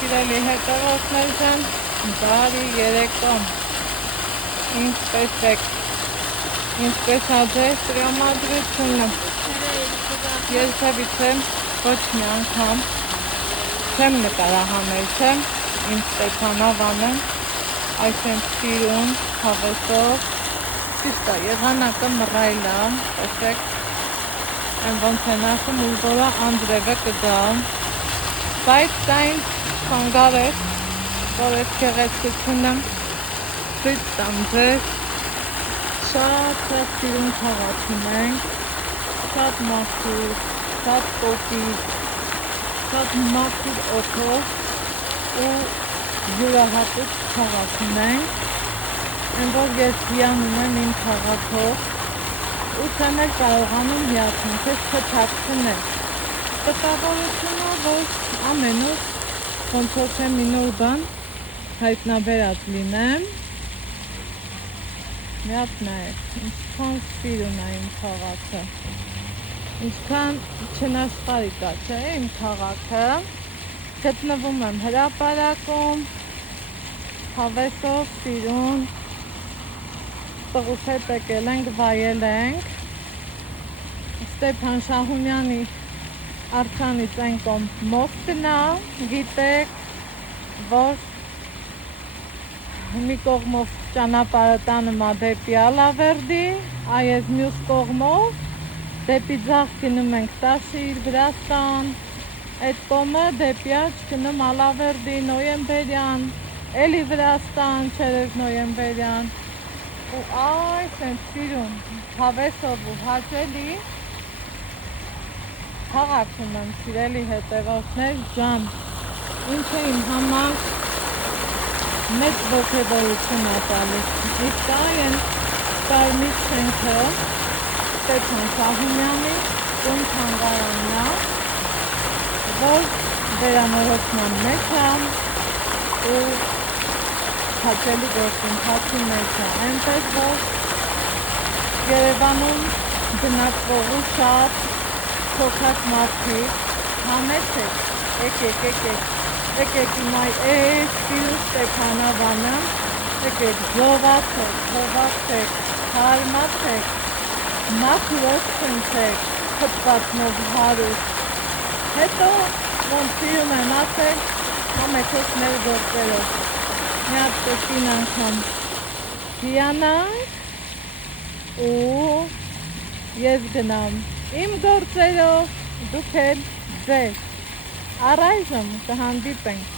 Սիրելի հետևորդներ ջան, բարի երեկո, ինչպես եք, ինչպես աջեր տրամադրությունը, երբևիցե ոչ մի անգամ չեմ նկարահանել, չէ, իմ Ստեփանավանը, այսպես սիրուն, հավեսով, ճիշտ է, եղանակը մռայլ է, տեսեք, այն ոնց են ասում, ուր որը Անդրևը կգա, բայց դա ինձ խանգար է, որ այդ գեղեցկությունը ցույց տամ ձեզ, շատ սիրուն քաղաք ունենք, շատ մաքուր, շատ կոպիտ, շատ մաքուր օդով ու յուրահատուկ քաղաք ունենք, այն որ ես հիանում եմ իմ քաղաքով ու չեմ էլ կարողանում հիացնել, քեզ չթաքցնել։ Տպավորությունը, որ ամեն օր ոնց որ թե մի նոր բան հայտնաբերած լինեմ, մի հատ նայեք, ինչքան սիրուն է իմ քաղաքը, ինչքան չնասխարիկ է, չէ, իմ քաղաքը, գտնվում եմ հրապարակում, հավեսով սիրուն, տղուս հետ եկել ենք, վայել ենք, Ստեփան Շահումյանի արձանից այն կողմ մոստն է, գիտեք, որ մի կողմով ճանապարհը տանում է դեպի Ալավերդի, այս մյուս կողմով դեպի ձախ գնում ենք Տաշիր, Վրաստան, այդ կողմը դեպի աջ գնում Ալավերդի, Նոյեմբերյան, էլի Վրաստան, Չերեզ Նոյեմբերյան ու այս են սիրուն, հավեսով ու հաճելի քաղաք ունեմ, սիրելի հետևորդներ ջան, ինչը իմ համար մեծ ոգևորություն է տալիս։ Իսկ այն կարմիր շենքը Ստեփան Շահումյանի տուն-թանգարանն է, որ վերանորոգման մեջ է ու հաճելի գործընթացի մեջ է, այնպես որ Երևանում բնակվողի շատ փոքրիկ մարդիկ, համեցեք, եկեք իմ այս սիրուն Ստեփանավանը, եկեք, զովացեք, հարմացեք, մաքրով խնդրեք, խտվածնով հարուստ, հետո ոնց սիրում եմ ասել, համեցեք մեր գործերով, մի հատ կրկին անգամ հիանանք ու ես գնամ իմ գործերով, դուք էլ ձեր, առայժմ կհանդիպենք